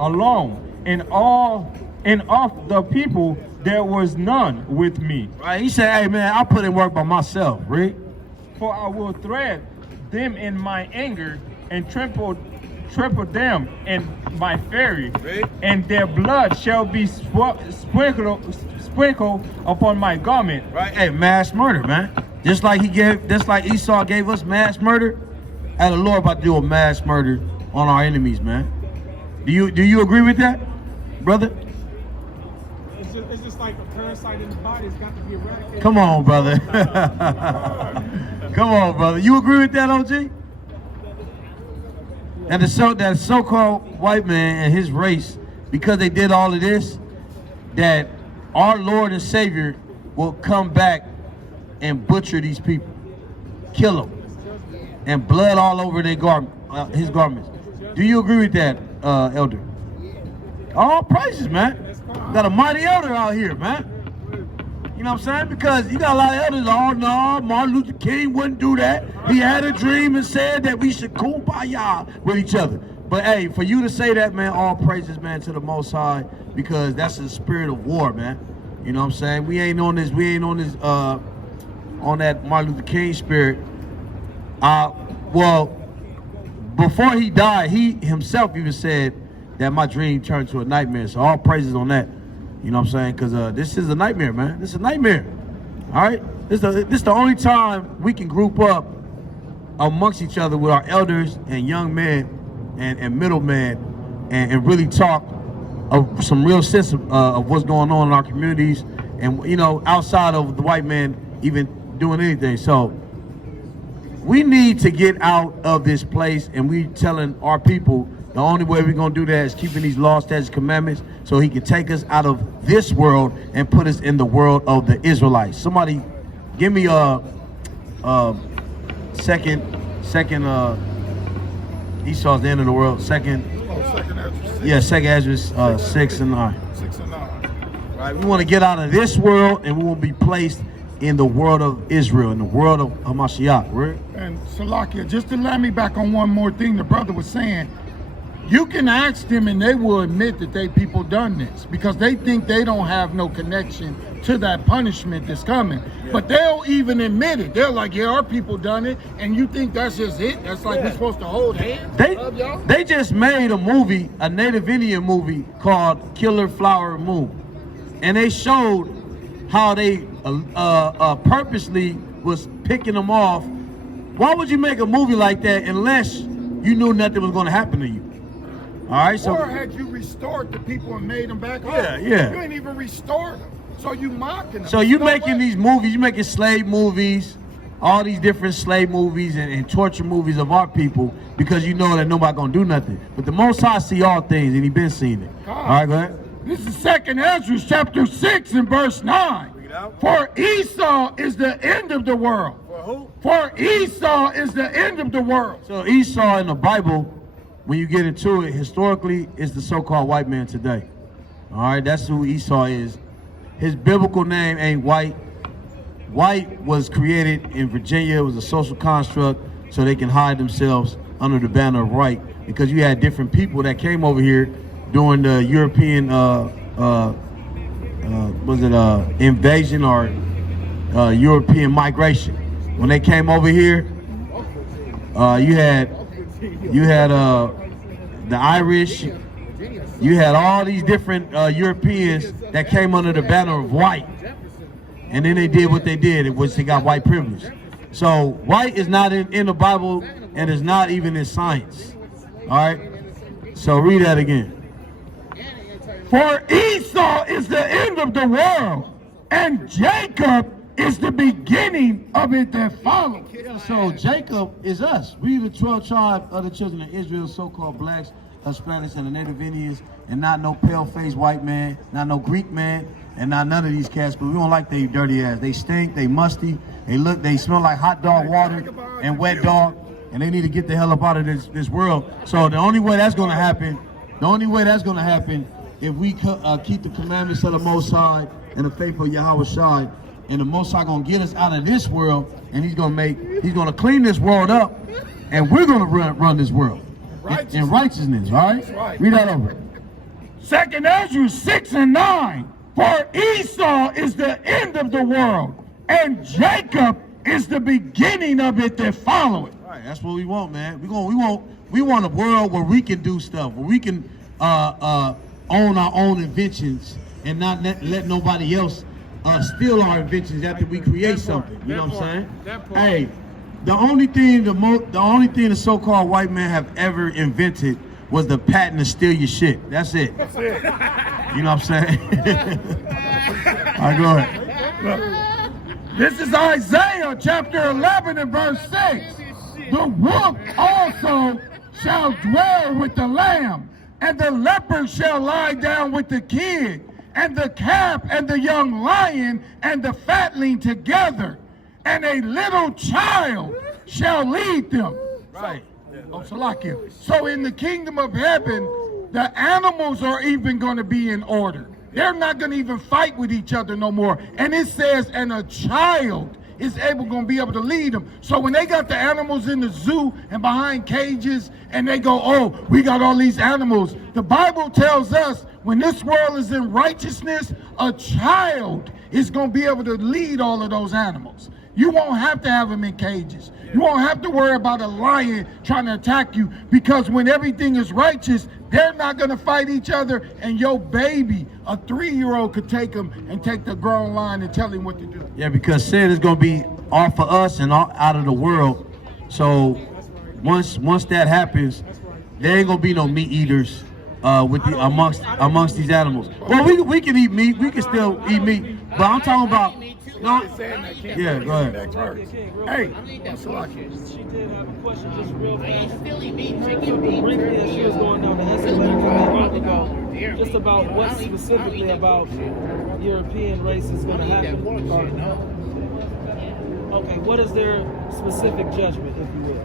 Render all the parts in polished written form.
alone, and of the people there was none with me. Right? He said, hey man, I put in work by myself, right? For I will thread them in my anger and trample them in my fury, right? And their blood shall be sprinkled upon my garment. Right? Hey, mass murder, man. Just like Esau gave us mass murder, and the Lord about to do a mass murder on our enemies, man. Do you agree with that, brother? It's just like a parasite in the body. It's got to be eradicated. Come on, brother. Come on, brother. You agree with that, OG? And that so-called white man and his race, because they did all of this, that our Lord and Savior will come back and butcher these people, kill them, and blood all over their his garments. Do you agree with that, Elder? All praises, man. Got a mighty elder out here, man. You know what I'm saying? Because you got a lot of elders, oh no, Martin Luther King wouldn't do that. He had a dream and said that we should kumbaya with each other. But hey, for you to say that, man, all praises, man, to the Most High, because that's the spirit of war, man. You know what I'm saying? We ain't on that Martin Luther King spirit. Well, before he died, he himself even said that my dream turned to a nightmare. So all praises on that. You know what I'm saying? Because this is a nightmare, man. This is a nightmare. All right? This is the only time we can group up amongst each other with our elders and young men and middlemen and really talk of some real sense of what's going on in our communities and, you know, outside of the white man even doing anything. So we need to get out of this place, and we telling our people the only way we're going to do that is keeping these laws, statutes, commandments, so he can take us out of this world and put us in the world of the Israelites. Somebody give me second Esau's the end of the world. Second Ezra 6 and 9. 6 and 9. Right, we want to get out of this world, and we want to be placed in the world of Israel, in the world of Hamashiach, right? And Salakia, just to let me back on one more thing the brother was saying, you can ask them and they will admit that they people done this because they think they don't have no connection to that punishment that's coming. Yeah. But they'll even admit it. They're like, yeah, our people done it, and you think that's just it? That's like we're supposed to hold hands? They just made a movie, a Native Indian movie called Killer Flower Moon. And they showed how they purposely was picking them off. Why would you make a movie like that unless you knew nothing was going to happen to you? All right, so or had you restored the people and made them back home? Yeah. You ain't even restored them, so you mocking them. So you making these movies, you making slave movies, all these different slave movies and torture movies of our people because you know that nobody gonna do nothing. But the Most High see all things, and he been seeing it. All right, go ahead. This is 2nd Ezra chapter 6 and verse 9. For Esau is the end of the world. For who? For Esau is the end of the world. So Esau in the Bible, when you get into it, historically, is the so-called white man today. All right, that's who Esau is. His biblical name ain't white. White was created in Virginia. It was a social construct so they can hide themselves under the banner of white, because you had different people that came over here during the European invasion or European migration. When they came over here, you had the Irish, you had all these different Europeans that came under the banner of white, and then they did what they did, which they got white privilege. So white is not in the Bible, and is not even in science. All right, so read that again. For Esau is the end of the world, and Jacob is the beginning of it that follows. So Jacob is us. We the 12 tribes of the children of Israel, so-called blacks, Hispanics, and the Native Indians, and not no pale-faced white man, not no Greek man, and not none of these cats. But we don't like they dirty ass. They stink. They musty. They smell like hot dog water and wet dog, and they need to get the hell up out of this world. So the only way that's going to happen, if we keep the commandments of the Most High and the faith of Yahweh Shai, and the Most High gonna get us out of this world, and he's gonna clean this world up, and we're gonna run this world in righteousness. All right? Read that over. Second Ezra 6 and 9. For Esau is the end of the world, and Jacob is the beginning of it that followeth. Right, that's what we want, man. We want a world where we can do stuff, where we can own our own inventions and not let nobody else steal our inventions after we create something. You know what I'm saying? Hey, the only thing the so-called white man have ever invented was the patent to steal your shit. That's it. You know what I'm saying? All right, go ahead. Look, this is Isaiah chapter 11 and verse 6. The wolf also shall dwell with the lamb, and the leopard shall lie down with the kid, and the calf and the young lion and the fatling together, and a little child shall lead them. Right. Oh, Salakia. So in the kingdom of heaven, the animals are even going to be in order. They're not going to even fight with each other no more. And it says, and a child is going to be able to lead them. So when they got the animals in the zoo and behind cages, and they go, oh, we got all these animals. The Bible tells us when this world is in righteousness, a child is going to be able to lead all of those animals. You won't have to have them in cages. You won't have to worry about a lion trying to attack you, because when everything is righteous, they're not going to fight each other, and your baby, a 3-year-old, could take them and take the grown lion and tell him what to do. Yeah, because sin is going to be off of us and out of the world. So once that happens, there ain't going to be no meat eaters amongst these animals. Well, we can eat meat. We can still eat meat. But I'm talking about... No. Yeah, go ahead. Hey, She did have a question just real fast. Briefly, as she was going down the escalator ago, just about what specifically about European race is going to happen. Okay, what is their specific judgment, if you will?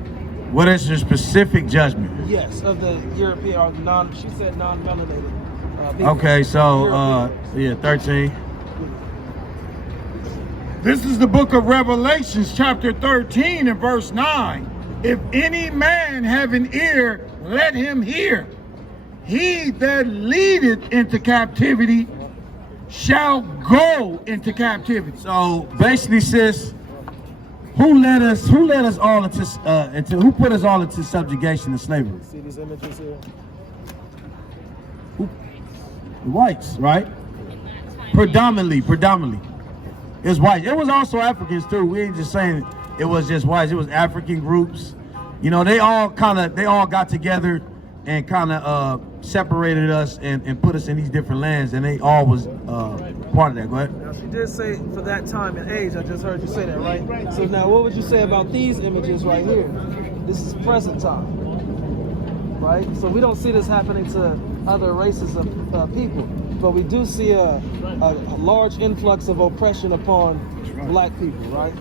What is your specific judgment? Yes, of the European or she said non-melanated. People. Okay, so 13. this is the book of Revelations, chapter 13 and verse 9. If any man have an ear, let him hear. He that leadeth into captivity shall go into captivity. So basically, sis, who led us all into who put us all into subjugation and slavery? See these images here? The whites, right? Predominantly. It was whites. It was also Africans too. We ain't just saying it was just whites. It was African groups. You know, they all got together and kind of separated us and put us in these different lands, and they all was part of that. Go ahead. Now, she did say for that time and age. I just heard you say that, right? So now, what would you say about these images right here? This is present time, right? So we don't see this happening to other races of people, but we do see a large influx of oppression upon black people, right?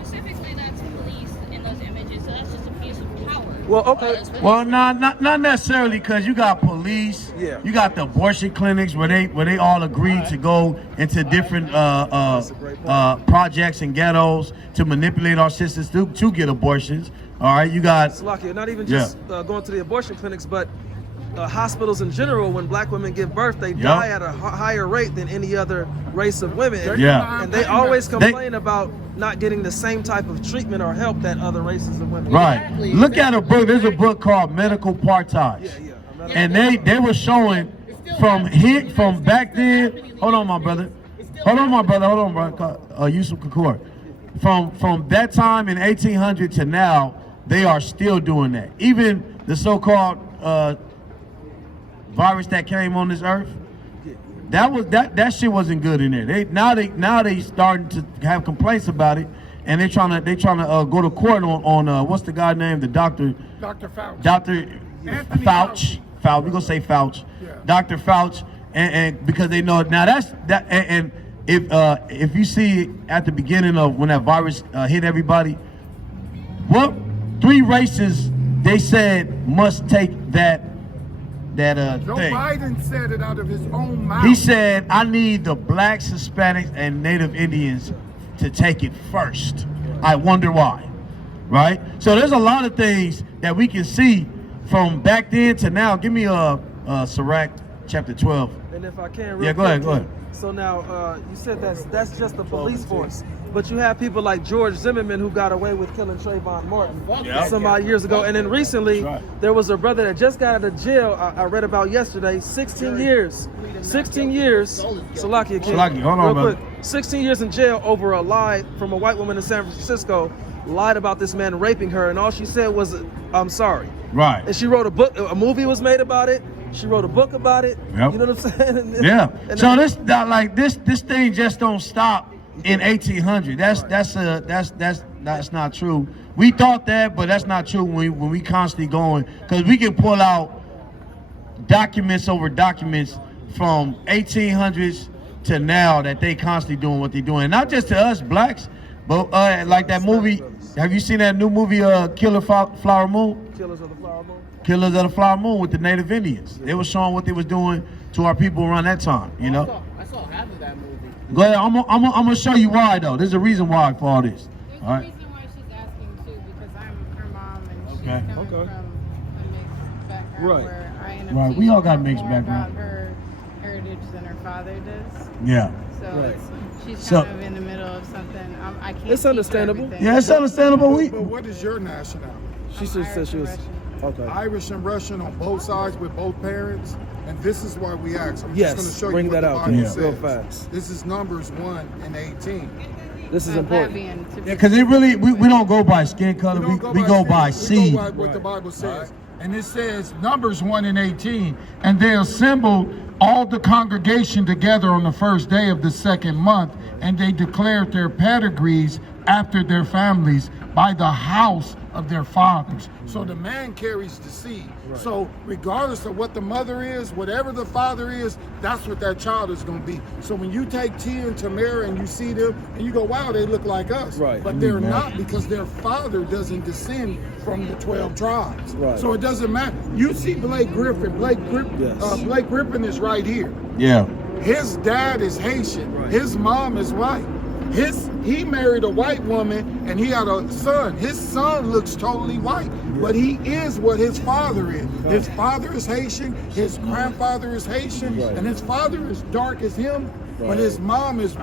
Specifically, that's police in those images, so that's just abuse of power. Well, okay. Well, not necessarily, because you got police. Yeah. You got the abortion clinics where they all agreed to go into different projects and ghettos to manipulate our sisters to get abortions. All right, you got. Salakia, not even just going to the abortion clinics, but hospitals in general. When black women give birth, they die at a higher rate than any other race of women. Yeah. And they always complain about not getting the same type of treatment or help that other races of women. Right. Look at a book. There's a book called Medical Partage. And they were showing from back then. Hold on, my brother. Yusuf Kakur. From that time in 1800 to now, they are still doing that. Even the so-called virus that came on this earth, that shit wasn't good in there. Now they starting to have complaints about it, and they trying to go to court on what's the guy name? The Dr. Fauci. Dr. Fauci. We're gonna say Fauci. Yeah. Dr. Fauci, and because they know now that. And if you see at the beginning of when that virus hit everybody, what 3 races they said must take that Joe thing. Biden said it out of his own mouth. He said, I need the blacks, Hispanics, and Native Indians to take it first. I wonder why, right? So there's a lot of things that we can see from back then to now. Give me a Sirach chapter 12. And if I can, real Yeah, go ahead, quick, go ahead. So now, you said that's just the police force, but you have people like George Zimmerman who got away with killing Trayvon Martin some odd years ago, and then recently there was a brother that just got out of jail. I read about yesterday, 16 years. Salakia, kid. Salakia, hold on, real brother. quick. 16 years in jail over a lie from a white woman in San Francisco. Lied about this man raping her, and all she said was, "I'm sorry." Right. And she wrote a book. A movie was made about it. She wrote a book about it. Yep. You know what I'm saying? Yeah. And So this thing just don't stop in 1800. That's not true. We thought that, but that's not true when we constantly going, because we can pull out documents over documents from 1800s to now that they constantly doing what they're doing. Not just to us blacks, but like that movie. Have you seen that new movie, Killer Flower Moon? Killers of the Flower Moon. Killers of the Flower Moon with the Native Indians. They were showing what they was doing to our people around that time, you know? I saw half of that movie. Go ahead, I'm gonna show you why though. There's a reason why for all this. There's All a right. reason why she's asking too, because I'm her mom and she's Okay. coming from a mixed background Right. where I end up Right, we teaching all got her mixed more background. about her heritage than her father does. Yeah. So Right. she's So- kind of in the middle of something. I can't. It's teach her understandable. everything. Yeah, it's understandable. But what is your nationality? She I'm said she was. Irish and Okay. Irish and Russian on both sides with both parents, and this is why we ask. I'm Yes, just going to show bring you that what the out, Bible yeah. says. real fast. This is Numbers 1 and 18. This is That important. being to be- Yeah, because it really we don't go by skin color. We go by skin, we seed. go by what the Bible says. And it says, Numbers 1 and 18, and they assembled all the congregation together on the first day of the second month, and they declared their pedigrees after their families by the house of their fathers. So the man carries the seed. So regardless of what the mother is, whatever the father is, that's what that child is going to be. So when you take Tia and Tamara and you see them and you go, wow, they look like us. Right. But they're not, because their father doesn't descend from the 12 tribes. Right. So it doesn't matter. You see Blake Griffin. Yes. Blake Griffin is right here. Yeah. His dad is Haitian. Right. His mom is white. He married a white woman and he had a son. His son looks totally white, but he is what his father is. His father is Haitian, his grandfather is Haitian, Right. and his father is dark as him, but his mom is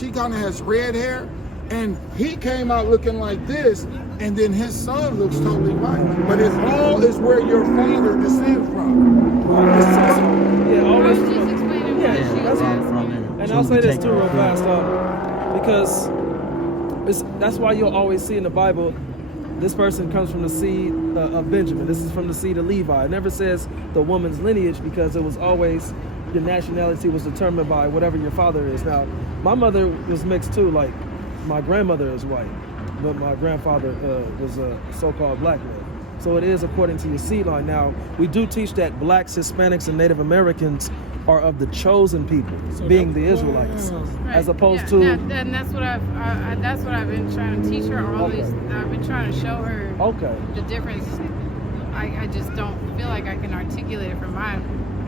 she kind of has red hair, and he came out looking like this, and then his son looks totally white. But it all is where your father descends from. Yeah, always. She's explaining Yeah, why she that's was right. asking. And I'll say this too real fast, because that's why you'll always see in the Bible, this person comes from the seed of Benjamin. This is from the seed of Levi. It never says the woman's lineage, because it was always your nationality was determined by whatever your father is. Now, my mother was mixed too. Like, my grandmother is white, but my grandfather was a so-called black man. So it is according to your seed line. Now, we do teach that blacks, Hispanics, and Native Americans are of the chosen people, being the Israelites, Right. as opposed Yeah, to. and that's what I've been trying to teach her. Okay. I've been trying to show her Okay. the difference. I just don't feel like I can articulate it from my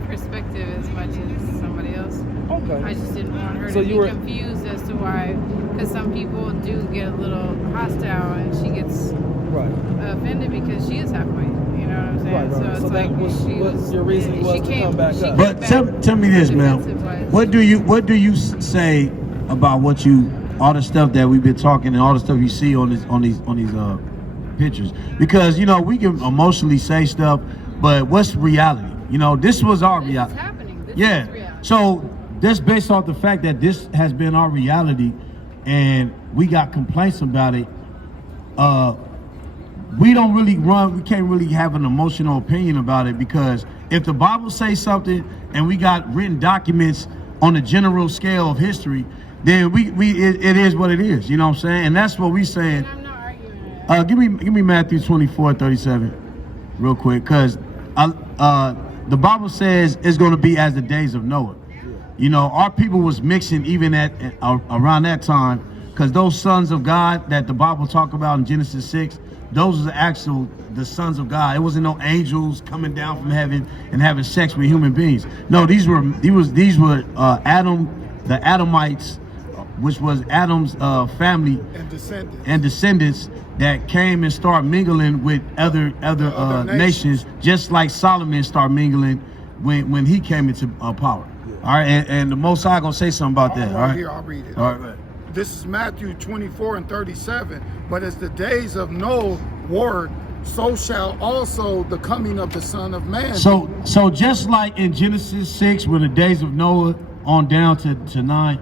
perspective as much as somebody else. Okay. I just didn't want her So to you be were- confused as to why, because some people do get a little hostile and she gets Right. offended because she is half white. You know what I'm saying? Right, right. So it's So that like was she what was your reasoning was she to came- come back she up. came But back tell me this, man. defensive-wise. What do you say about all the stuff that we've been talking and all the stuff you see on these pictures? Because we can emotionally say stuff, but what's reality? This was our This is reality. happening. This Yeah. is reality. So that's based off the fact that this has been our reality, and we got complaints about it. We can't really have an emotional opinion about it, because if the Bible says something and we got written documents on a general scale of history, then it is what it is. You know what I'm saying? And that's what we saying. And I'm not arguing that. Give me Matthew 24:37 real quick, because the Bible says it's going to be as the days of Noah. Our people was mixing even around that time, because those sons of God that the Bible talk about in Genesis 6, those are the sons of God. It wasn't no angels coming down from heaven and having sex with human beings. No, these were Adam, the Edomites, which was Adam's family and descendants that came and started mingling with other nations, just like Solomon started mingling when he came into power. All right, and the Most High gonna say something about that. All right, here, I'll read it. All right, go ahead. This is Matthew 24:37. But as the days of Noah were, so shall also the coming of the Son of Man. So just like in Genesis 6, when the days of Noah on down to 9,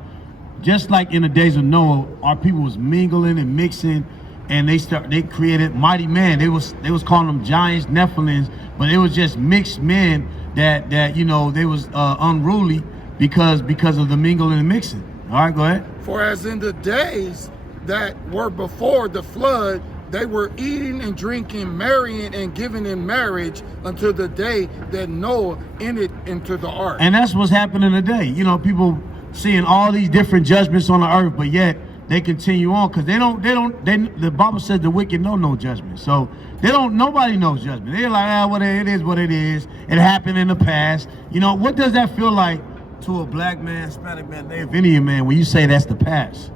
just like in the days of Noah, our people was mingling and mixing, and they created mighty men. They was calling them giants, Nephilims, but it was just mixed men that they was unruly because of the mingling and mixing. All right, go ahead. For as in the days that were before the flood, they were eating and drinking, marrying and giving in marriage until the day that Noah entered into the ark. And that's what's happening today. People seeing all these different judgments on the earth, but yet they continue on because the Bible says the wicked know no judgment. So nobody knows judgment. They're like, well, it is what it is. It happened in the past. What does that feel like to a black man, Hispanic man, Native Indian man when you say that's the past?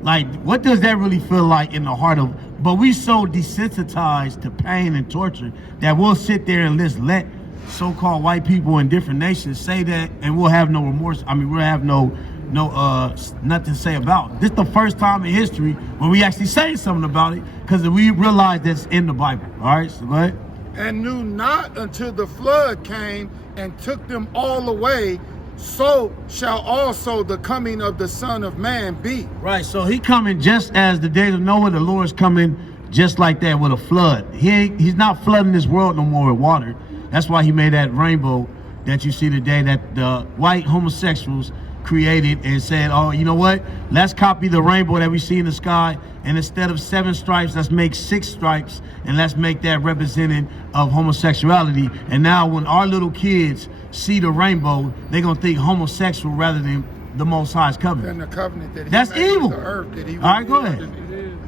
Like, what does that really feel like in the heart of? But we so desensitized to pain and torture that we'll sit there and just let so-called white people in different nations say that, and we'll have no remorse. I mean, we'll have nothing to say about it. This is the first time in history when we actually say something about it because we realize that's in the Bible. All right, so go ahead. And knew not until the flood came and took them all away. So shall also the coming of the Son of Man be. Right, so he coming just as the days of Noah. The Lord's coming just like that with a flood. He's not flooding this world no more with water. That's why he made that rainbow that you see today that the white homosexuals created and said, oh, you know what? Let's copy the rainbow that we see in the sky, and instead of 7 stripes, let's make 6 stripes, and let's make that representing of homosexuality. And now when our little kids see the rainbow, they're going to think homosexual rather than the Most High's covenant. And the covenant that he That's made evil. with the earth that he All right, go ahead.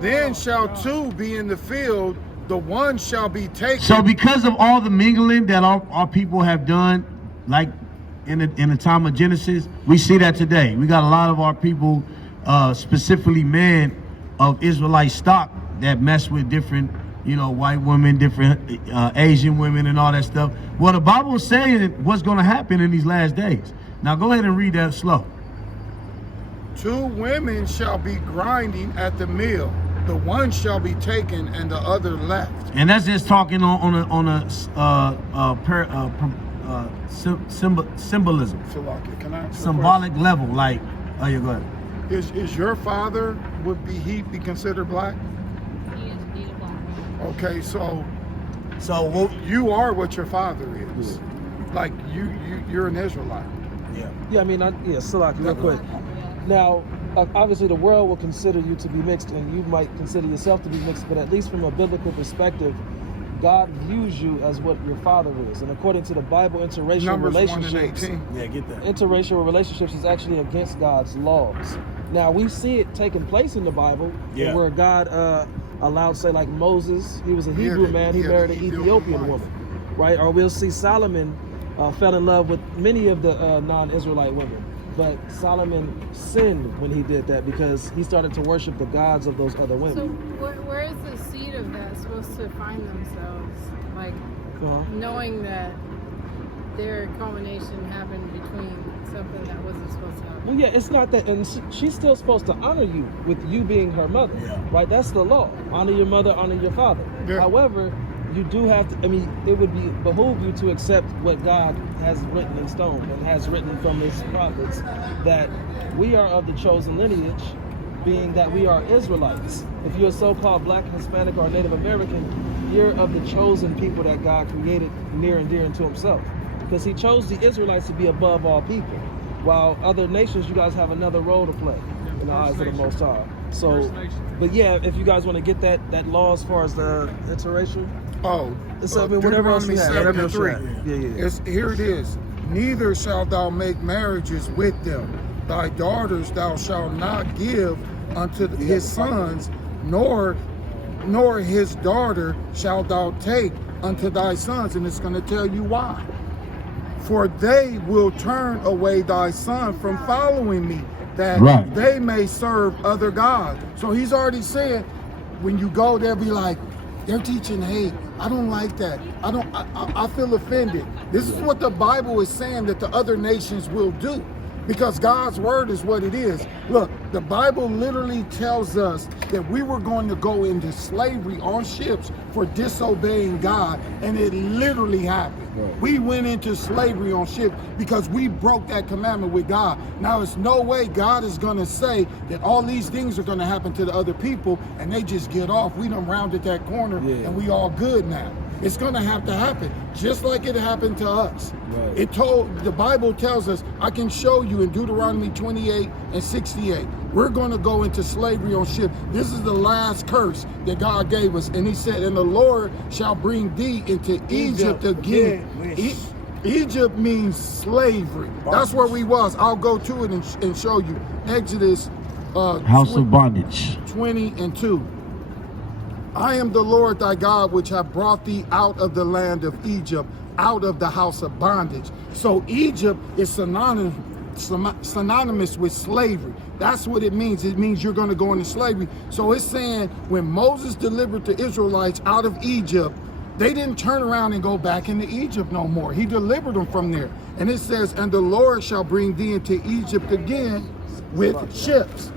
Then shall 2 be in the field, the one shall be taken. So because of all the mingling that our people have done, like in the time of Genesis, we see that today. We got a lot of our people, specifically men of Israelite stock, that mess with different, white women, different Asian women and all that stuff. Well, the Bible is saying what's going to happen in these last days. Now go ahead and read that slow. 2 women shall be grinding at the mill. The one shall be taken and the other left. And that's just talking on a symbolism, Can I ask a symbolic level. Like, oh, you go ahead. question? Is your father, would he be considered black? He is indeed a black man. Okay, so So you are what your father is. Like you're an Israelite. Yeah, I mean, Salaki, real quick. Now, obviously, the world will consider you to be mixed, and you might consider yourself to be mixed, but at least from a biblical perspective, God views you as what your father is. And according to the Bible, interracial Numbers 1 and relationships, 18. yeah, get that. interracial relationships is actually against God's laws. Now, we see it taking place in the Bible, Yeah. where God allowed, say, like Moses, he was a Hebrew man, he married an Ethiopian woman, right? Or we'll see Solomon fell in love with many of the non-Israelite women. But Solomon sinned when he did that because he started to worship the gods of those other So women. where is the seed of that supposed to find themselves? Like knowing that their culmination happened between something that wasn't supposed to happen. Well, yeah, it's not that, and she's still supposed to honor you with you being her mother, right? That's the law. Honor your mother, honor your father. Yeah. However, you do have to, it would behoove you to accept what God has written in stone and has written from his prophets, that we are of the chosen lineage, being that we are Israelites. If you're a so-called black, Hispanic, or Native American, you're of the chosen people that God created near and dear unto himself. Because he chose the Israelites to be above all people. While other nations, you guys have another role to play in the eyes of the Most High. So, but yeah, if you guys want to get that law as far as the interracial, whatever else you have, whatever else you have. Yeah. Here it is. Neither shalt thou make marriages with them. Thy daughters thou shalt not give unto his sons, nor his daughter shalt thou take unto thy sons. And it's going to tell you why. For they will turn away thy son from following me, that they may serve other gods. So he's already said, when you go, they'll be like, they're teaching hate. I don't like that. I feel offended. This is what the Bible is saying that the other nations will do, because God's word is what it is. Look, the Bible literally tells us that we were going to go into slavery on ships for disobeying God, and it literally happened. We went into slavery on ships because we broke that commandment with God. Now, it's no way God is going to say that all these things are going to happen to the other people and they just get off. We done rounded that corner and we all good now. It's going to happen, just like it happened to us. Right. The Bible tells us, I can show you in Deuteronomy 28 and 68, we're going to go into slavery on ships. This is the last curse that God gave us. And he said, and the Lord shall bring thee into Egypt again. Egypt means slavery. That's where we was. I'll go to it and show you. Exodus House of bondage. 20 and 2. I am the Lord thy God, which have brought thee out of the land of Egypt, out of the house of bondage. So Egypt is synonymous with slavery. That's what it means. It means you're going to go into slavery. So it's saying when Moses delivered the Israelites out of Egypt, they didn't turn around and go back into Egypt no more. He delivered them from there. And it says, and the Lord shall bring thee into Egypt again with ships.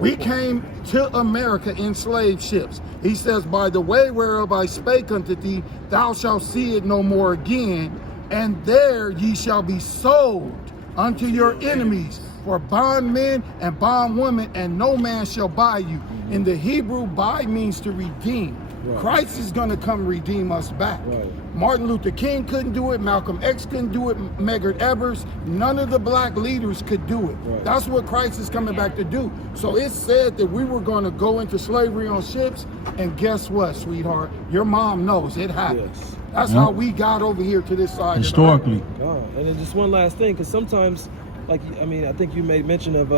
We came to America in slave ships. He says, by the way whereof I spake unto thee, thou shalt see it no more again, and there ye shall be sold unto your enemies for bondmen and bondwomen, and no man shall buy you. In the Hebrew, buy means to redeem. Right. Christ is going to come redeem us back. Right. Martin Luther King couldn't do it. Malcolm X couldn't do it. Medgar Evers, none of the black leaders could do it. Right. That's what Christ is coming back to do. So it said that we were going to go into slavery on ships, and guess what, sweetheart? Your mom knows it happened. Yes. That's how we got over here to this side. Historically. Oh, and then just one last thing, because sometimes, like, I mean, I think you made mention of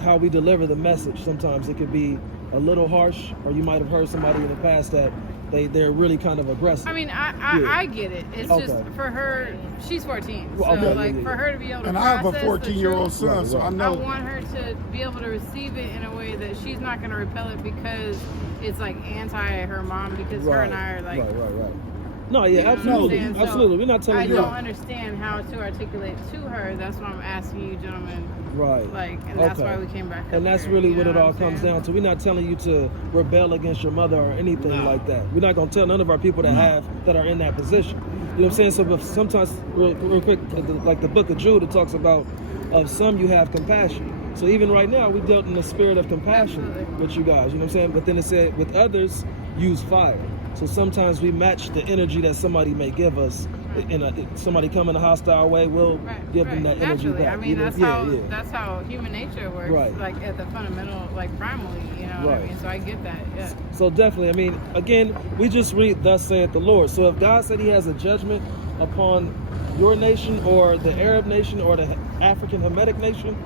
how we deliver the message. Sometimes it could be a little harsh, or you might have heard somebody in the past that they're really kind of aggressive. I mean, I get it. It's just for her, she's 14, so for her to be able to and process I have a 14-year-old son, so I know. I want her to be able to receive it in a way that she's not going to repel it because it's like anti her mom, because her and I are like. Right. No, yeah, absolutely. Absolutely. We're not telling you. I don't understand how to articulate to her. That's why I'm asking you, gentlemen. Right. Like, and that's why we came back. And that's really what it all comes down to. We're not telling you to rebel against your mother or anything like that. We're not going to tell none of our people that are in that position. You know what I'm saying? So but sometimes, real quick, like the book of Jude, it talks about of some you have compassion. So even right now, we dealt in the spirit of compassion with you guys. You know what I'm saying? But then it said, with others, use fire. So sometimes we match the energy that somebody may give us. Somebody come in a hostile way, we'll give them that energy back. I mean, that's how human nature works. Right. Like at the fundamental, like primally, you know what I mean? So I get that. Yeah. So definitely, I mean, again, we just read, thus saith the Lord. So if God said he has a judgment upon your nation or the Arab nation or the African Hamitic nation,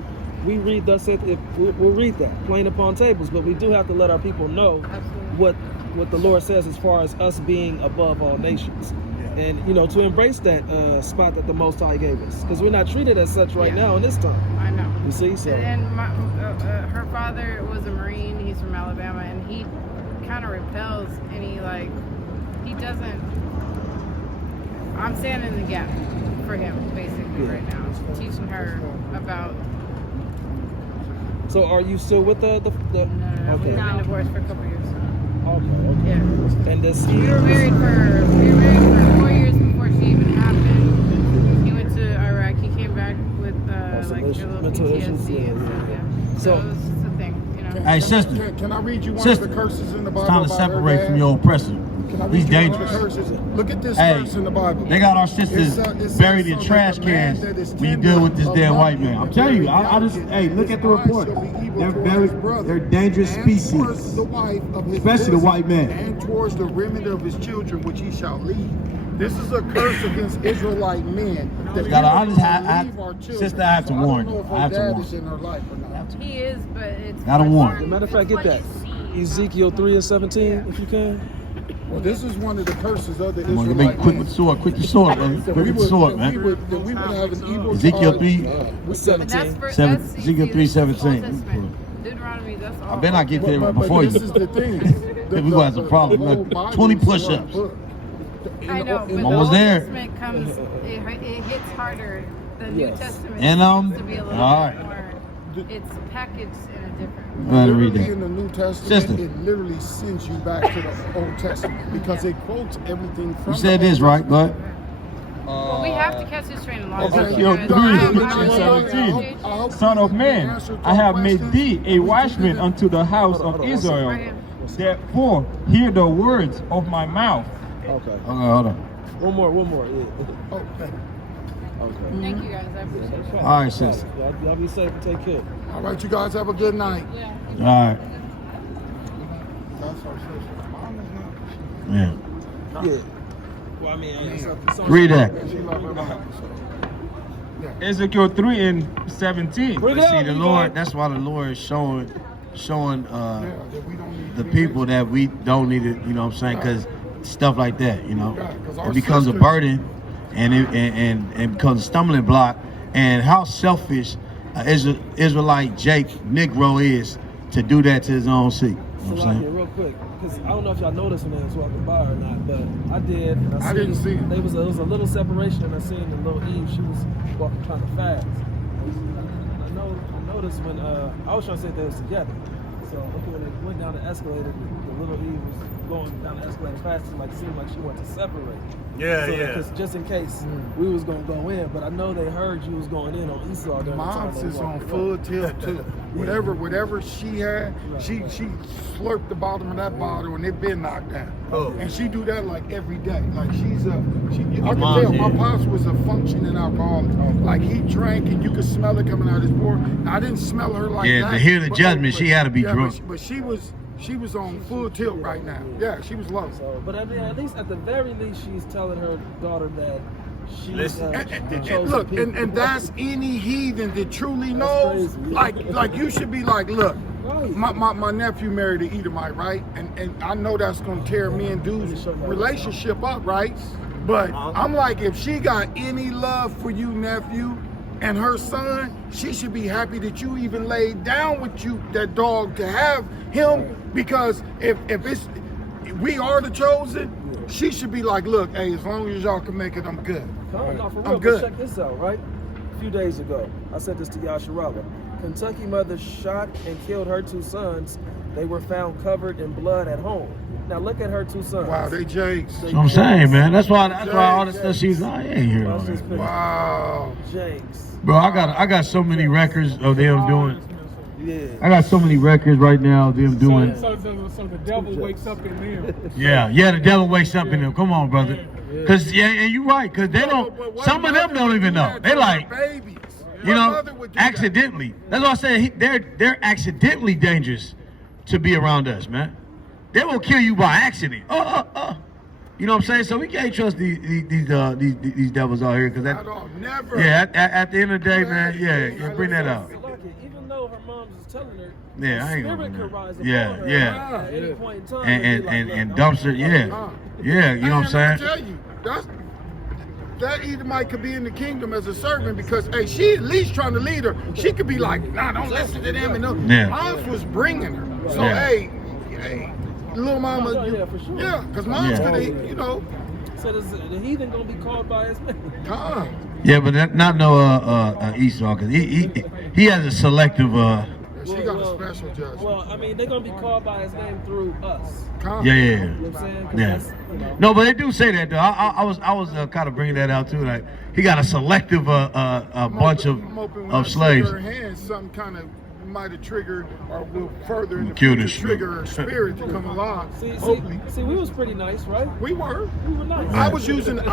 we read, thus saith, we'll read that plain upon tables. But we do have to let our people know what the Lord says as far as us being above all nations. And, you know, to embrace that spot that the Most High gave us. Because we're not treated as such right now in this time. I know. You see? So. And her father was a Marine. He's from Alabama. And he kind of repels any, he doesn't. I'm standing in the gap for him, basically, right now. Teaching her about. So are you still with the No. We've been divorced for a couple years. Okay. Yeah. And this. We were married for 4 years before she even happened. He went to Iraq. He came back with mental PTSD and stuff. Yeah. So it was just a thing, you know. Hey, sister. Can I read you one of the curses in the Bible? It's time to separate from your oppressor. He's dangerous. Look at this verse in the Bible. They got our sisters buried in trash cans when you deal with this damn white man. I'm telling you, I just, look at the report. They're very, they're dangerous species, especially the white man. And towards the remnant of his children, which he shall lead. This is a curse against Israelite men. Sister, I have to warn you. I have to warn you. He is, but it's. Gotta warn. As a matter of fact, get that. Ezekiel 3:17, if you can. Well, this is one of the curses of the Israelites. Be quick with the sword, quick with the sword, man. Quick with the sword, man. We would have an evil Ezekiel 3:17. Ezekiel 3:17. Deuteronomy, that's all. I bet I get there before you. This is the thing. we gonna have some problems. whole Look, Bible 20 is one push-ups. book. I know, but Almost the there. Old Testament comes, it hits harder. The New Yes. Testament And, seems to be a little all right. bit more, it's packaged in a different Go ahead and read Literally in that. the New Testament, Sister. it literally sends you back to the Old Testament because it quotes everything from You said the this, Old right? Go ahead. Well, we have to catch this train along. Ezekiel 3:17. Son of man, I have made thee a watchman unto the house of Israel. Therefore, hear the words of my mouth. Okay. Hold on. One more. Yeah. Okay. Okay. Thank you guys, I appreciate it. All right, sis. Y'all be safe and take care. All right, you guys have a good night. Yeah. All right. That's our sister. Mom is Yeah. Yeah. Well, I mean, it's Read that. not. She love her mom. So. Ezekiel 3:17. Bring it But up, see, the you Lord, guys. that's why the Lord is showing Yeah, that we don't need the to be people rich. that we don't need it, you know what I'm saying? Because stuff like that, you know, Yeah, 'cause our it becomes a sisters- burden and it becomes a stumbling block. And how selfish Israelite Jake Negro is to do that to his own seed. You know what I'm Salakia, saying? real quick, because I don't know if y'all noticed when they was walking by or not, but I did. And I didn't see it. There was a little separation, and I seen the little Eve. She was walking kind of fast. I noticed when I was trying to say they was together. So when they went down the escalator, the little Eve was going down the escalator fast. It seemed like she wanted to separate. Yeah, so, yeah. Because just in case we was gonna go in, but I know they heard you was going in on Esau. during the time Mom's they is on walked full away. tilt too. Whatever she had, she slurped the bottom of that bottle and it been knocked down. Oh. And she do that like every day. Like I can mom tell did. my pops was a functioning alcoholic. Like he drank and you could smell it coming out of his pore. I didn't smell her like Yeah, that. to hear the but- judgment, she had to be yeah, drunk. But she was on full tilt right now. Yeah, she was low. So, but I mean, at least at the very least, she's telling her daughter that she Listen. the And chosen look, people. and that's any heathen that truly knows. crazy. Like you should be like, look, Right. my nephew married an Edomite, right? And I know that's gonna tear me and dude's relationship up, right? But I'm like, if she got any love for you, nephew, and her son, she should be happy that you even laid down with that dog, to have him, because if we are the chosen, she should be like, look, hey, as long as y'all can make it, I'm good. No, for real, I'm but good. check this out, right? A few days ago, I said this to Yasharala. Kentucky mother shot and killed her 2 sons. They were found covered in blood at home. Now look at her 2 sons. Wow, they Jakes. That's what I'm saying, man. That's why all the stuff she's I ain't hear all Watch this that. picture. Wow. Jakes. Bro, I got so many records of them doing. Yeah. I got so many records right now of them doing. So the devil wakes up in them. Yeah, the devil wakes up in them. Come on, brother. Cause and you're right. Cause they don't. Some of them don't even know. They like, babies. you know, accidentally. That's why I said they're accidentally dangerous to be around us, man. They will kill you by accident. You know what I'm saying? So we can't trust these devils out here, cause At all. Never. at the end of the day, man. Yeah, bring that out. Salakia, even though her mom's is telling her, Yeah, I ain't the gonna spirit do could that. rise upon Yeah, her yeah. at any point in time. And be like, look, I'm- dumpster, yeah, you know what I'm saying? I tell you, that Edomite could be in the kingdom as a servant, because hey, she at least trying to lead her. She could be like, nah, don't listen to them. And no. Yeah. Mom's was bringing her. So Yeah. hey, little mama, Yeah, for sure. yeah, because mom's Yeah. gonna, you know, So the heathen gonna be called by his name. come. Yeah, but not no Esau, cause he has a selective She got a special judgment. Well, I mean, they're gonna be called by his name through us. Come. yeah. You know what I'm saying? 'Cause Yeah. that's, you know, No, but they do say that though. I was kind of bringing that out too. Like he got a selective bunch I'm hoping when I of shake slaves. her hand, something kind of might have triggered or will further in the Kill future this trigger her spirit to come alive. See, we was pretty nice, right? We were. We were nice. I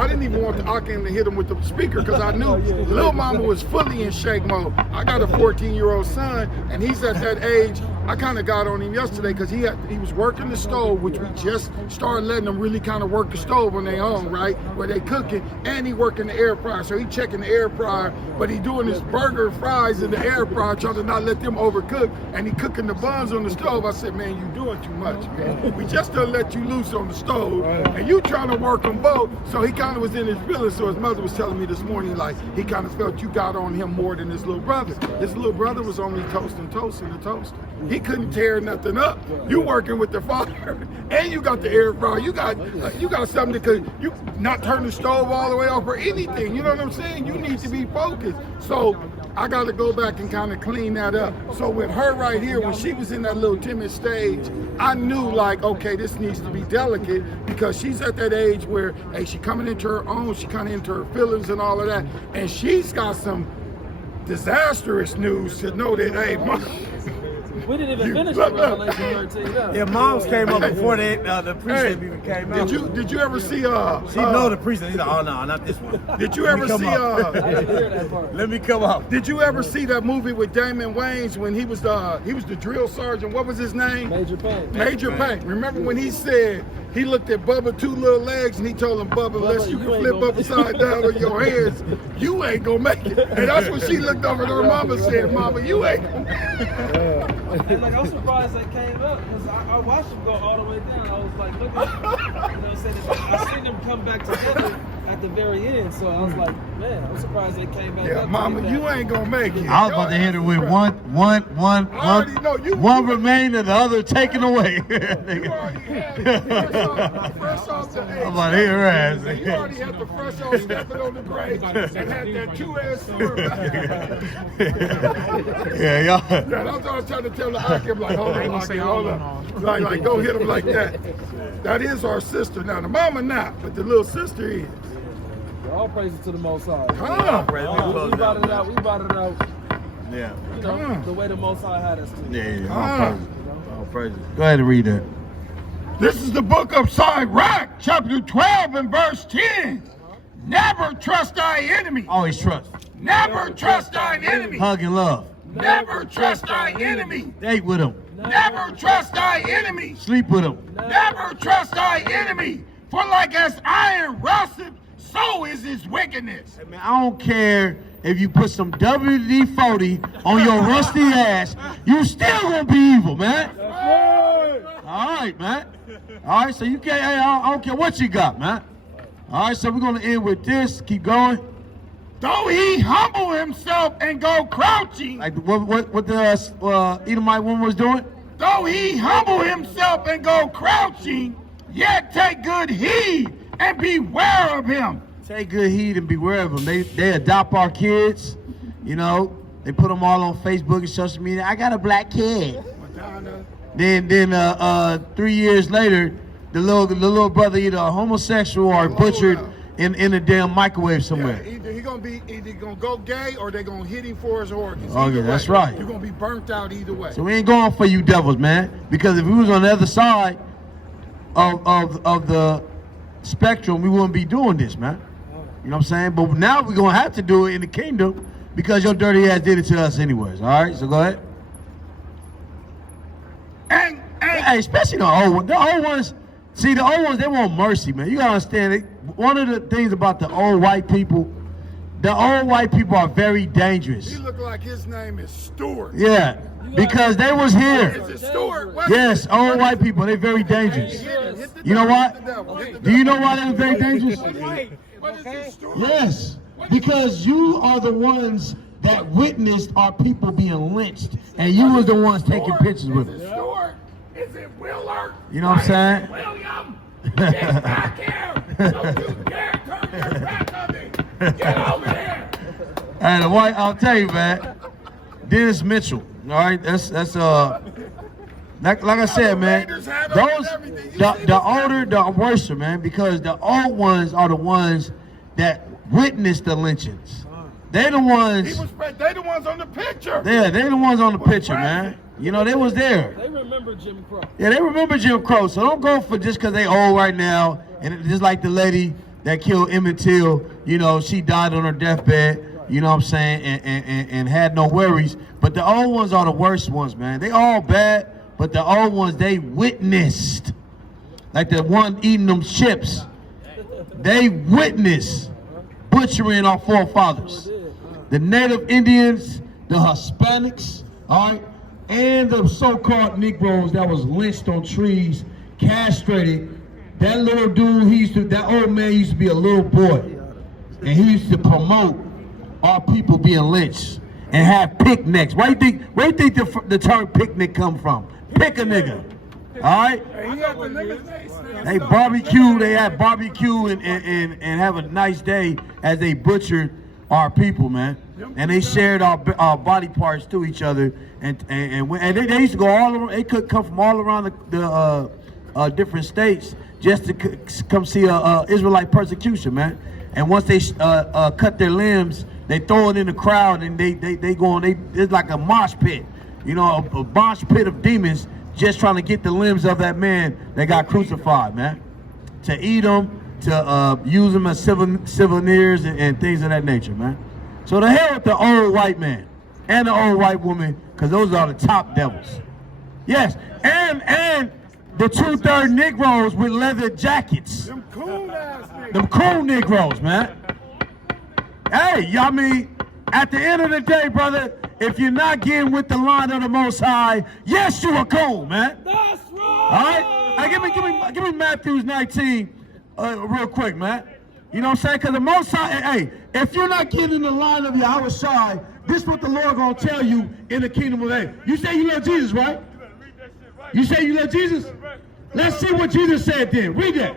didn't even want the Akim to hit him with the speaker, because I knew Lil Mama was fully in shake mode. I got a 14-year-old son, and he's at that age. I kind of got on him yesterday because he was working the stove, which we just started letting them really kind of work the stove on their own, right? Where they cooking, and he working the air fryer. So he checking the air fryer, but he doing his burger and fries in the air fryer, trying to not let them overcook, and he cooking the buns on the stove. I said, man, you doing too much, man. We just don't let you loose on the stove, and you trying to work them both. So he kind of was in his feelings. So his mother was telling me this morning, like, he kind of felt you got on him more than his little brother. His little brother was only toasting the toaster. he couldn't tear nothing up. You working with the fire, and you got the air fryer. You got something that could you not turn the stove all the way off or anything. You know what I'm saying? You need to be focused. So I got to go back and kind of clean that up. So with her right here, when she was in that little timid stage, I knew like, okay, this needs to be delicate because she's at that age where, hey, she coming into her own, she kind of into her feelings and all of that, and she's got some disastrous news to know that, hey, mom. We didn't even finish the revelation 13. Yeah, moms came up before the precept even came out. Did you ever see She know the precept. He's like, oh no, not this one. Did you ever see I didn't hear that part. Let me come up. Did you ever see that movie with Damon Wayans when he was the drill sergeant? What was his name? Major Payne. Major Payne. Remember when he said he looked at Bubba 2 little legs and he told him, Bubba, unless you can flip upside down on your hands, you ain't gonna make it. And that's when she looked over at her mama and said, Mama, you ain't gonna make it. And like, I'm surprised they came up because I watched them go all the way down. I was like, look at them. You know what I'm saying? I seen them come back together at the very end. So I was like, man, I'm surprised they came back Yeah, up. Mama, you ain't gonna make it. I was about to hit her with one remain and the other taken away. You already had fresh off the I'm about to hit her ass. You already had the fresh off stepping on the grave and had that 2-edged sword back. Yeah, y'all. Yeah, that's what I was trying to tell the Hakim, like, hold on, hold on. Like, don't hit him like that. That is our sister now. The mama not, but the little sister is. All praises to the Most High. Huh? We brought it out. We brought it out. Yeah. You know, the way the Most High had us to. Yeah. Huh? All praises. Go ahead and read that. This is the book of Sirach, chapter 12 and verse 10. Never trust thy enemy. Always trust. Never trust thine enemy. Hug and love. Never trust thy enemy. Date with him. Never trust thy enemy. Sleep with him. Never trust thy enemy. For like as iron rusteth, so is his wickedness. Hey, man, I don't care if you put some WD-40 on your rusty ass, you still gonna be evil, man. All right, man. All right, so you can't, hey, I don't care what you got, man. All right, so we're gonna end with this. Keep going. Though he humble himself and go crouching. Like what the Edomite woman was doing? Though he humble himself and go crouching, yet take good heed and beware of him. Take good heed and beware of them. They adopt our kids, you know. They put them all on Facebook and social media. I got a black kid. Then 3 years later, the little brother either a homosexual or butchered in a damn microwave somewhere. Yeah, either gonna go gay or they're gonna hit him for his organs. Oh yeah, that's right. You're gonna be burnt out either way. So we ain't going for you devils, man. Because if we was on the other side of the spectrum, we wouldn't be doing this, man. You know what I'm saying? But now we're gonna have to do it in the kingdom because your dirty ass did it to us anyways. All right, so go ahead. And Hey, especially the old ones. The old ones, see, the old ones, they want mercy, man. You gotta understand it. One of the things about the old white people are very dangerous. he looked like his name is Stuart. Yeah, because they was here. Is it Stuart? Yes, old white people, they're very dangerous. You know what? Do you know why they're very dangerous? What is it, Stuart? Yes, because you are the ones that witnessed our people being lynched, and you was the ones taking pictures with Is it them. Stuart? Is it Willard? You know what I'm saying? William, get back here! Don't you dare turn your back on me! Get over here! And the white, I'll tell you, man. Dennis Mitchell. All right, that's like I said, man. Those the older, the worse, man, because the old ones are the ones that witnessed the lynchings. They the ones. They the ones on the picture. Yeah, they the ones on the picture, man. You know, they was there. They remember Jim Crow. Yeah, they remember Jim Crow. So don't go for just because they old right now. And just like the lady that killed Emmett Till, you know, she died on her deathbed. You know what I'm saying? And had no worries. But the old ones are the worst ones, man. They all bad, but the old ones, they witnessed. Like the one eating them chips. They witnessed butchering our forefathers. The Native Indians, the Hispanics, all right, and the so-called Negroes that was lynched on trees, castrated. That little dude, that old man used to be a little boy. And he used to promote our people being lynched. and have picnics. Where do you think the term picnic come from? Pick a nigga. All right? They barbecue, they had barbecue and have a nice day as they butchered our people, man. And they shared our body parts to each other, and they used to go all around. They could come from all around the different states just to come see Israelite persecution, man. And once they cut their limbs, they throw it in the crowd, and they go on. It's like a mosh pit, you know, a mosh pit of demons just trying to get the limbs of that man that got crucified, man, to eat them, to use them as souvenirs and things of that nature, man. So the hell with the old white man and the old white woman, because those are the top devils. Yes, and the 2/3 Negroes with leather jackets. Them cool Negroes, man. Hey, y'all mean, at the end of the day, brother, if you're not getting with the line of the Most High, yes, you are cool, man. That's right. All right? Hey, give me Matthew 19 real quick, man. You know what I'm saying? Because the Most High, hey, if you're not getting in the line of Yahweh Shai, this is what the Lord going to tell you in the kingdom of heaven. You say you love Jesus, right? You say you love Jesus? Let's see what Jesus said then. Read that.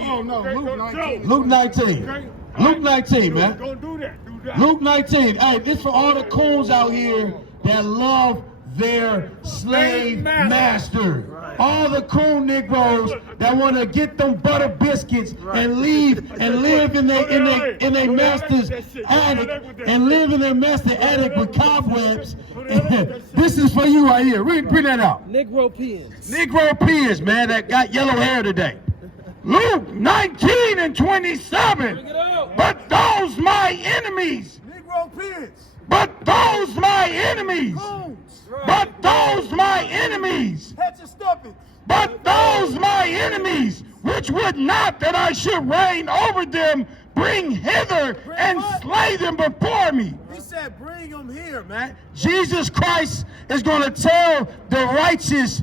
Oh no, Luke 19. Luke 19. Luke 19, man. Don't do that. Luke 19. Hey, this for all the coons out here that love their slave master. All the coon Negroes that want to get them butter biscuits and leave and live in their master's attic and live in their master's attic with cobwebs. This is for you right here. Read that out. Negro peons. Negro peons, man, that got yellow hair today. Luke 19 and 27. But those my enemies. Negro peons. But those my enemies. But those my enemies. But those my enemies, which would not that I should reign over them, bring hither and slay them before me. He said, bring them here, man. Jesus Christ is going to tell the righteous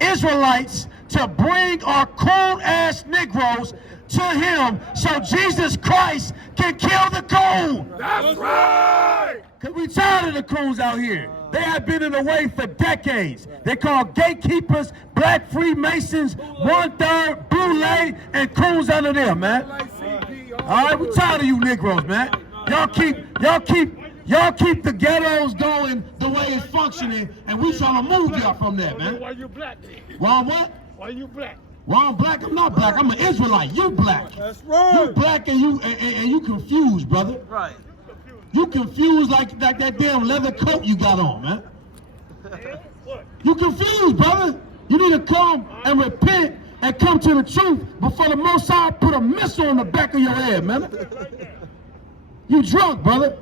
Israelites to bring our coon-ass Negroes to him so Jesus Christ can kill the coon. That's right. Because we tired of the coons out here. They have been in the way for decades. They call gatekeepers, black Freemasons, 1/3, boule, and coons under them, man. All right, we tired of you Negroes, man. Y'all keep the ghettos going the way it's functioning, and we trying to move y'all from that, man. Why you black? Why I'm what? Why you black? Why I'm black? I'm not black. I'm an Israelite. You black. That's right. You black and you confused, brother. Right. You confused like that damn leather coat you got on, man. You confused, brother. You need to come and repent and come to the truth before the Most High put a missile on the back of your head, man. You drunk, brother.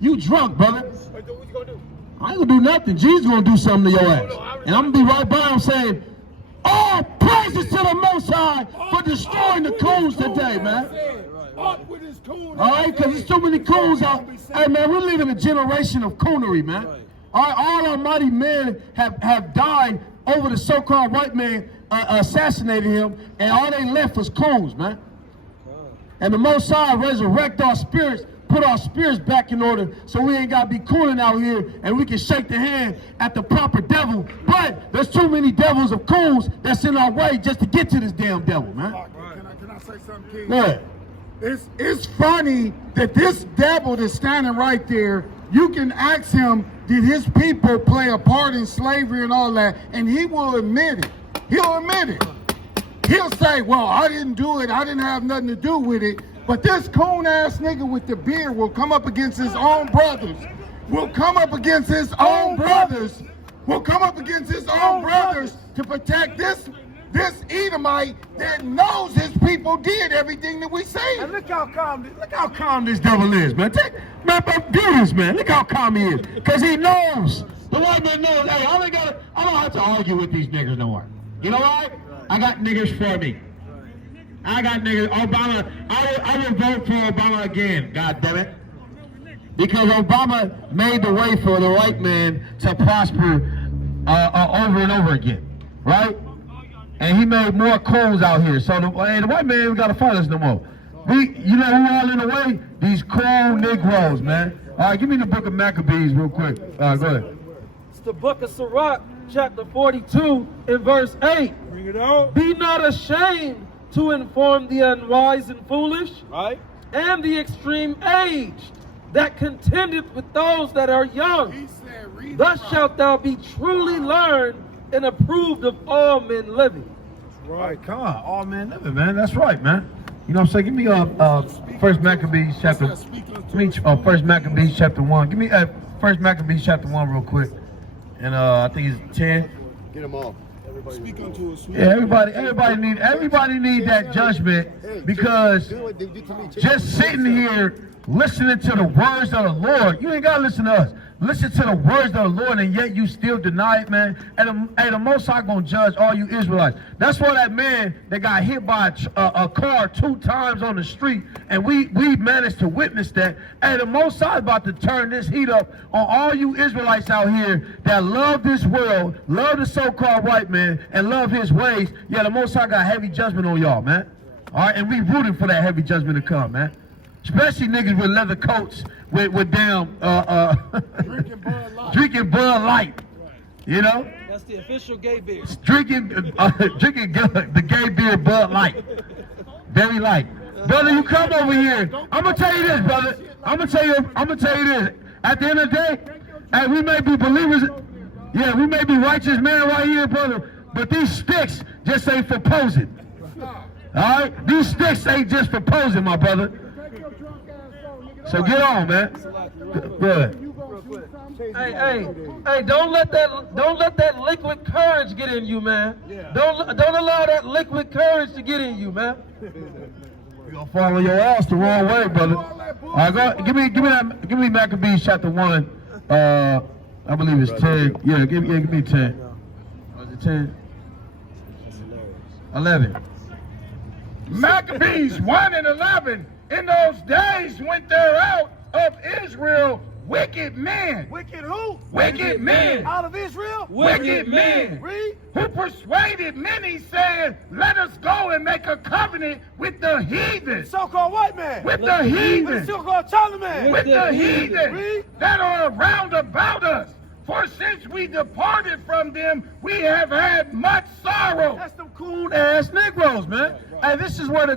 You drunk, brother. What you gonna do? I ain't gonna do nothing. Jesus gonna do something to your ass. And I'm gonna be right by him saying, all praises to the Most High for destroying the coons today, man. All right, because there's too many coons out. Hey, man, we live in a generation of coonery, man. All right, all our mighty men have died over the so-called white man assassinated him, and all they left was coons, man. And the Most High resurrect our spirits, put our spirits back in order so we ain't got to be cooning out here and we can shake the hand at the proper devil. But there's too many devils of coons that's in our way just to get to this damn devil, man. Can I say something, King? Go ahead. It's funny that this devil that's standing right there, you can ask him, did his people play a part in slavery and all that? And he will admit it. He'll admit it. He'll say, well, I didn't do it. I didn't have nothing to do with it. But this coon-ass nigga with the beard will come up against his own brothers. Will come up against his own brothers. Will come up against his own brothers to protect this Edomite that knows his people did everything that we say. And look how calm this devil is, man. Man, do this, man. Look how calm he is. Because he knows. The white man knows, hey, I don't have to argue with these niggas no more. You know why? I got niggas for me. I got niggas. Obama, I will vote for Obama again, God damn it. Because Obama made the way for the white man to prosper over and over again, right? And he made more coons out here. So the white man ain't got to fight us no more. You know who all in the way? These cool Negroes, man. All right, give me the book of Maccabees real quick. All right, go ahead. It's the book of Sirach, chapter 42, and verse 8. Bring it out. Be not ashamed to inform the unwise and foolish, Right. and the extreme aged, that contendeth with those that are young. Thus shalt thou be truly learned and approved of all men living. All right, come on. All men living, man. That's right, man. You know what I'm saying? Give me First Maccabees chapter. Give me First Maccabees chapter 1. Give me First Maccabees chapter 1 real quick. And I think it's 10. Get them off. Speak unto us. Yeah, everybody need that judgment, because just sitting here listening to the words of the Lord, you ain't gotta listen to us. Listen to the words of the Lord, and yet you still deny it, man. And the Most High gonna judge all you Israelites. That's why that man that got hit by a car 2 times on the street, and we managed to witness that. And the Most High is about to turn this heat up on all you Israelites out here that love this world, love the so-called white man, and love his ways. Yeah, the Most High got heavy judgment on y'all, man. All right, and we rooting for that heavy judgment to come, man. Especially niggas with leather coats with damn drinking Bud Light, you know? That's the official gay beer. Drinking the gay beer Bud Light, very light. Brother, you come over here. I'm gonna tell you this, brother. I'm gonna tell you this. At the end of the day, hey, we may be believers. Yeah, we may be righteous men right here, brother. But these sticks just ain't for posing. All right, these sticks ain't just for posing, my brother. So get on, man. Good. Hey, don't let that liquid courage get in you, man. Don't allow that liquid courage to get in you, man. You gonna follow your ass the wrong way, brother. All right, give me Maccabees chapter 1. I believe it's 10. Yeah, give me 10. Was it 10? 11. Maccabees 1 and 11. In those days went there out of Israel wicked men. Wicked who? Wicked men. Out of Israel? Wicked men. Read. Who persuaded many, saying, let us go and make a covenant with the heathen. So-called white man. With the heathen. So-called Charlemagne. With the heathen Read. that are round about us. For since we departed from them, we have had much sorrow. That's them cool ass Negroes, man. Hey, this is where the